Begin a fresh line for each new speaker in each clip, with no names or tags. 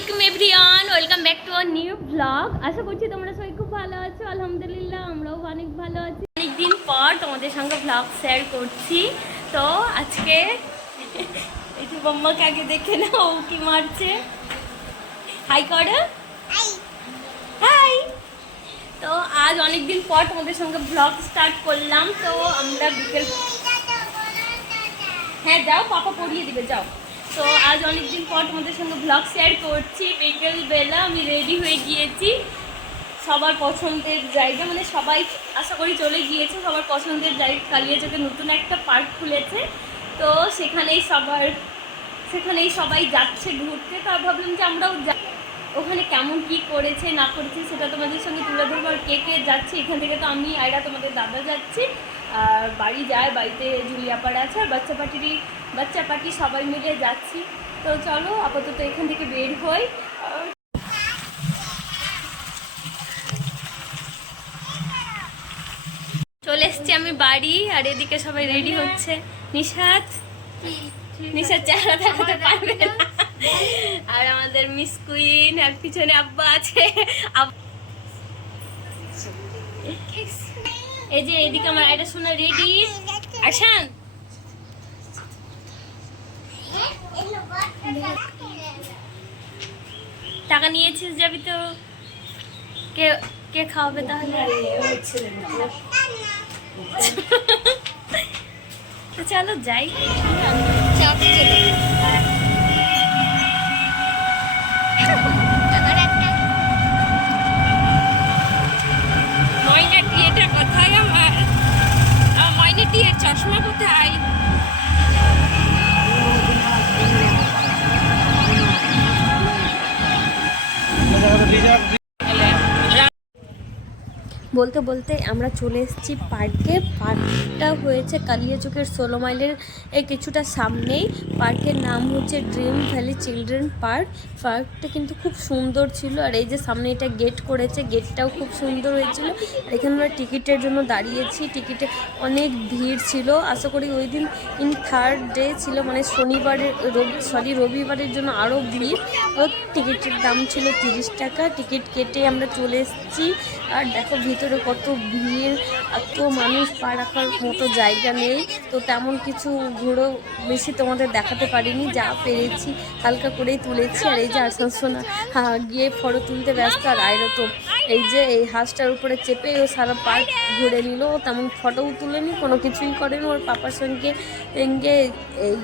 আলাইকুম everyone welcome back to our new blog আশা করছি তোমরা সবাই খুব ভালো আছো। আলহামদুলিল্লাহ, আমরাও অনেক ভালো আছি। অনেকদিন পর তোমাদের সঙ্গে ব্লগ শেয়ার করছি। তো আজকে যে বোম্মাকে আগে দেখে না ও কি মারছে। হাই করো হাই তো আজ অনেকদিন পর তোমাদের সঙ্গে ব্লগ স্টার্ট করলাম। তো আমরা বিকেল হ্যাঁ যাও, পাপা পড়িয়ে দিবে, যাও। তো আজ অনেকদিন পর তোমাদের সঙ্গে ব্লগ শেয়ার করছি। বিকেল বেলা আমি রেডি হয়ে গিয়েছি। সবার পছন্দের জায়গা মানে সবাই আশা করি চলে গিয়েছে, সবার পছন্দের জায়গা। কালিয়াচকে নতুন একটা পার্ক খুলেছে। তো সেখানেই সবার, সেখানেই সবাই যাচ্ছে ঘুরতে। তো ভাবলাম যে আমরাও যা, ওখানে কেমন কি করেছে, না করেছে, সেটা তোমাদের সঙ্গে তুলে ধরবো। আর কে কে যাচ্ছে, এখান থেকে তো আমি, আয়রা তোমাদের দাদা যাচ্ছি। বাড়ি যায়, বাড়িতে জুলিয়াপাড়া আছে, আর বাচ্চা পাটিরই, বাচ্চা পাটি সবাই মিলে যাচ্ছি। তো চলো, আপাতত এখান থেকে বের হই। চলে এসছি আমি বাড়ি, আর এদিকে সবাই রেডি হচ্ছে। নিশাত? নিশাত চেহারা দেখাতে পারবে আর আমাদের মিস কুইন আর পিছনে আব্বা আছে। আব- এই যে এইদিকে আমার এটা শোনা রেডি। আসান টাকা নিয়েছিস যাবি তো? কে কে খাওয়াবে তাহলে? চলো যাই। বলতে বলতে আমরা চলে এসেছি পার্কে। পার্কটা হয়েছে কালিয়াচকের ষোলো মাইলের কিছুটা সামনেই। পার্কের নাম হচ্ছে ড্রিম ভ্যালি চিলড্রেন পার্ক। পার্কটা কিন্তু খুব সুন্দর ছিল আর এই যে সামনে এটা গেট করেছে, গেটটাও খুব সুন্দর হয়েছিল। আর এখানে আমরা টিকিটের জন্য দাঁড়িয়েছি। টিকিটে অনেক ভিড় ছিল। আশা করি ওই দিন ইন থার্ড ডে ছিল মানে শনিবারের রবি, সরি রবিবারের জন্য আরও ভিড়। ও টিকিটের দাম ছিল তিরিশ টাকা। টিকিট কেটে আমরা চলে এসেছি। আর দেখো ভিতরে কত ভিড়, এত মানুষ পা রাখার মতো জায়গা নেই। তো তেমন কিছু ঘুরো বেশি তোমাদের দেখাতে পারিনি, যা পেরেছি, হালকা করেই তুলেছি। আর এই যে আসানসোনা হ্যাঁ গিয়ে ফটো তুলতে ব্যস্ত। আর আয়রো তো এই যে এই হাঁসটার উপরে চেপে ও সারা পার্ক ঘুরে নিল। তেমন ফটোও তুলেনি, কোনো কিছুই করেনি। ওর পাপার সঙ্গে এই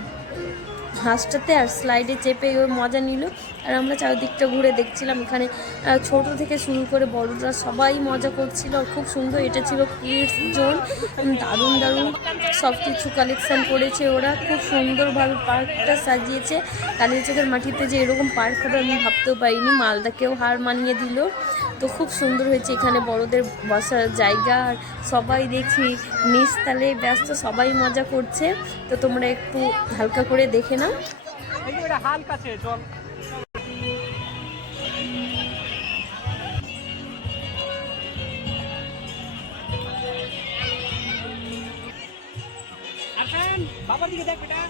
হাঁসটাতে আর স্লাইডে চেপে ও মজা নিল। আর আমরা চারিদিকটা ঘুরে দেখছিলাম এখানে ছোট থেকে শুরু করে বড়রা সবাই মজা করছিল। আর খুব সুন্দর এটা ছিল কিডস জোন দারুণ দারুণ সব কিছু কালেকশন করেছে ওরা। খুব সুন্দরভাবে পার্কটা সাজিয়েছে। কালিয়াচকের মাটিতে যে এরকম পার্ক হবে আমি ভাবতেও পারিনি। মালদাকেও হার মানিয়ে দিল। তো খুব সুন্দর হয়েছে। এখানে বড়দের বসার জায়গা আর সবাই দেখছি নিচ তালে ব্যস্ত, সবাই মজা করছে। তো তোমরা একটু হালকা করে দেখে নাও।
বাবার দিকে দেখ বেটা।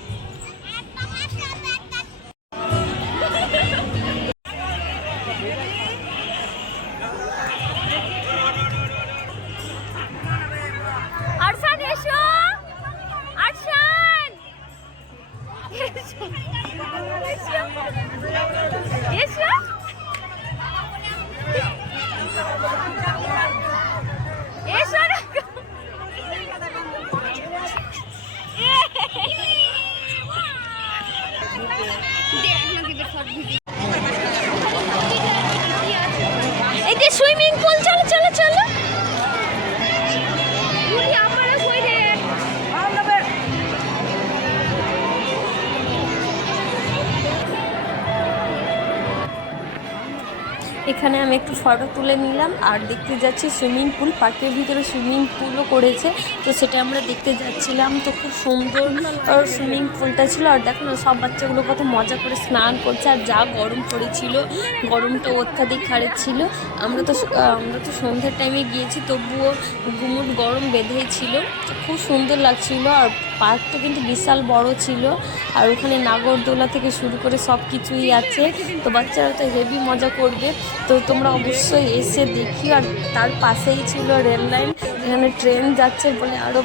এখানে আমি একটু ফটো তুলে নিলাম আর দেখতে যাচ্ছি সুইমিং পুল। পার্কের ভিতরে সুইমিং পুলও করেছে। তো সেটা আমরা দেখতে যাচ্ছিলাম। তো খুব সুন্দর সুইমিং পুলটা ছিল। আর দেখো না, সব বাচ্চাগুলো কত মজা করে স্নান করছে। আর যা গরম পড়েছিল, গরমটা অত্যাধিক হারে ছিল। আমরা তো আমরা তো সন্ধ্যার টাইমে গিয়েছি, তবুও গুমুট গরম বেঁধেই ছিল। খুব সুন্দর লাগছিল। আর পার্কটা কিন্তু বিশাল বড় ছিল। আর ওখানে নাগরদোলা থেকে শুরু করে সব কিছুই আছে। তো বাচ্চারা তো হেভি মজা করবে। তো তোমরা অবশ্যই এসে দেখি আর তার পাশেই ছিল রেল লাইন। এখানে ট্রেন যাচ্ছে বলে আরও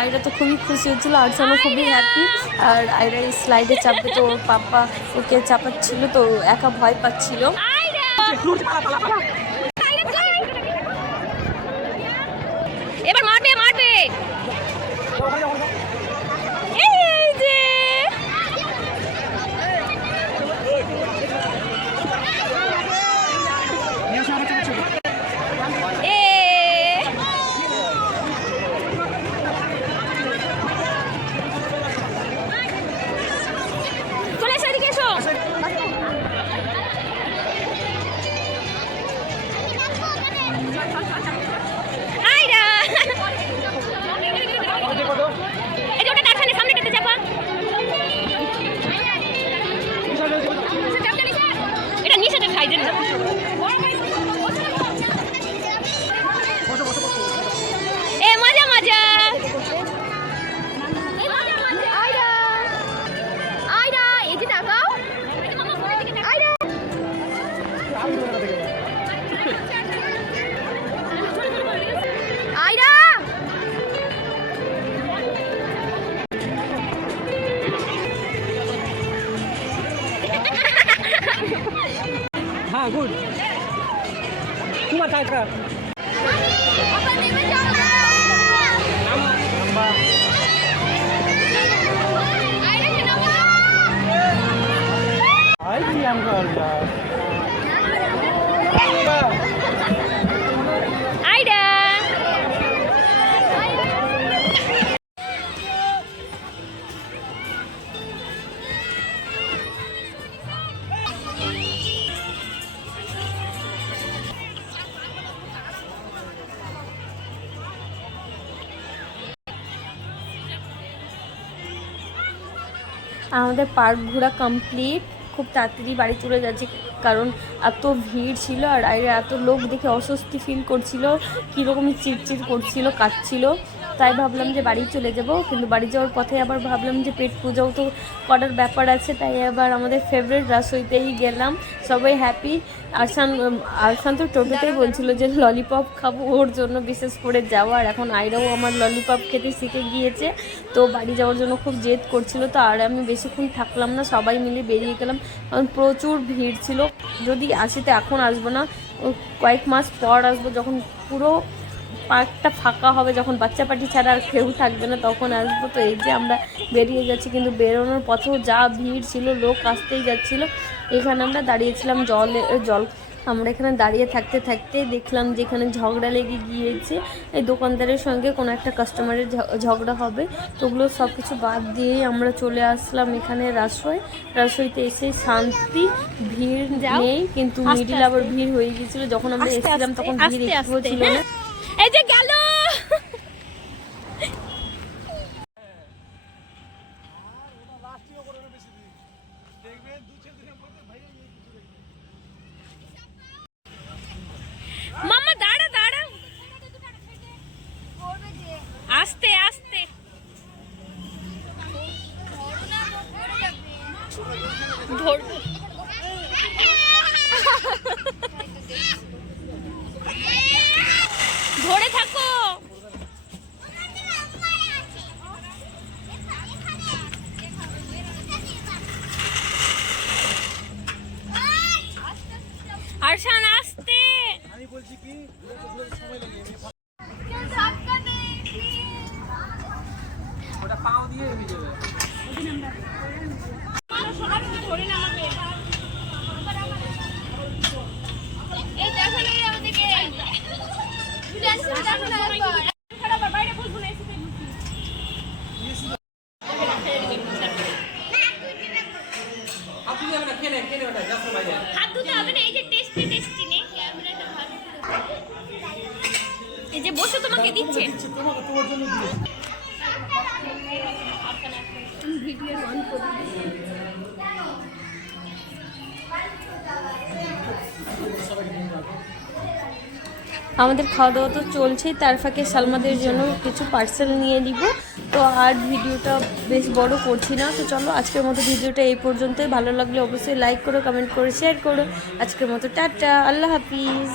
আয়রা তো খুবই খুশি হচ্ছিল আর যেন খুবই হ্যাপি আর আয়রা এই স্লাইডে চাপবে তো ওর পাপা ওকে চাপাচ্ছিল, তো একা ভয় পাচ্ছিল।
এবার মারবে মারবে এটা
হ্যাঁ গুড তোমার কাকা
আমাদের পার্ক ঘোরা কমপ্লিট খুব তাড়াতাড়ি বাড়ি চলে যাচ্ছে কারণ এত ভিড় ছিল আর এত লোক দেখে অস্বস্তি ফিল করছিল, কীরকমই চিড়চিড় করছিল, কাঁদছিল। তাই ভাবলাম যে বাড়ি চলে যাব, কিন্তু বাড়ি যাওয়ার পথে আবার ভাবলাম যে পেট পুজোও তো করার ব্যাপার আছে, তাই আবার আমাদের ফেভারিট রাসইতেই গেলাম, সবাই হ্যাপি আরসান আরসান তো টোটোতেই বলছিল যে ললিপপ খাব ওর জন্য বিশেষ করে যাওয়া, আর এখন আইরাও আমার ললিপপ খেতে শিখে গিয়েছে, তো বাড়ি যাওয়ার জন্য খুব জেদ করছিল, তো আর আমি বেশিক্ষণ থাকলাম না, সবাই মিলে বেরিয়ে গেলাম, কারণ প্রচুর ভিড় ছিল। যদি আসি তো এখন আসব না কয়েক মাস পর আসব, যখন পুরো পার্কটা ফাঁকা হবে যখন বাচ্চা পাটি ছাড়া আর কেউ থাকবে না তখন আসব। তো এই যে আমরা বেরিয়ে যাচ্ছি কিন্তু বেরোনোর পথেও যা ভিড় ছিল লোক আসতেই যাচ্ছিল। এখানে আমরা দাঁড়িয়েছিলাম জল জল আমরা এখানে দাঁড়িয়ে থাকতে থাকতে দেখলাম যে এখানে ঝগড়া লেগে গিয়েছে। এই দোকানদারের সঙ্গে কোনো একটা কাস্টমারের ঝগড়া হবে। তো ওগুলো সব কিছু বাদ দিয়েই আমরা চলে আসলাম এখানে রাসয় রাসইতে এসে শান্তি ভিড় নেই কিন্তু মিডিল আবার ভিড় হয়ে গিয়েছিল। যখন আমরা এসেছিলাম তখন ভিড় একটুও ছিল না।
এই যে গেল। মামা দাঁড়া দাঁড়া আস্তে আস্তে ধরবো ধরে থাকো। আরশান আসতে।
আমি বলছি কি ওটা পাও দিয়ে
এই দেখো না আমাদেরকে বাইরে বসবো না এসে
আপনি যাবে না খেলে খেলে ওটা যাচ্ছে বাইরে
হাত ধুতে হবে না এই যে টেস্টি টেস্টি নে এই যে বসে তোমাকে দিচ্ছে।
তোমাকে তোমার জন্য দিয়ে
আমাদের খাওয়া দাওয়া তো চলছেই তার ফাঁকে সালমাদের জন্য কিছু পার্সেল নিয়ে নিব। তো আর ভিডিওটা বেশ বড় করছি না। তো চলো আজকের মতো ভিডিওটা এই পর্যন্তই। ভালো লাগলে অবশ্যই লাইক করো কমেন্ট করো শেয়ার করো। আজকের মতো টাটা। আল্লাহ হাফিজ।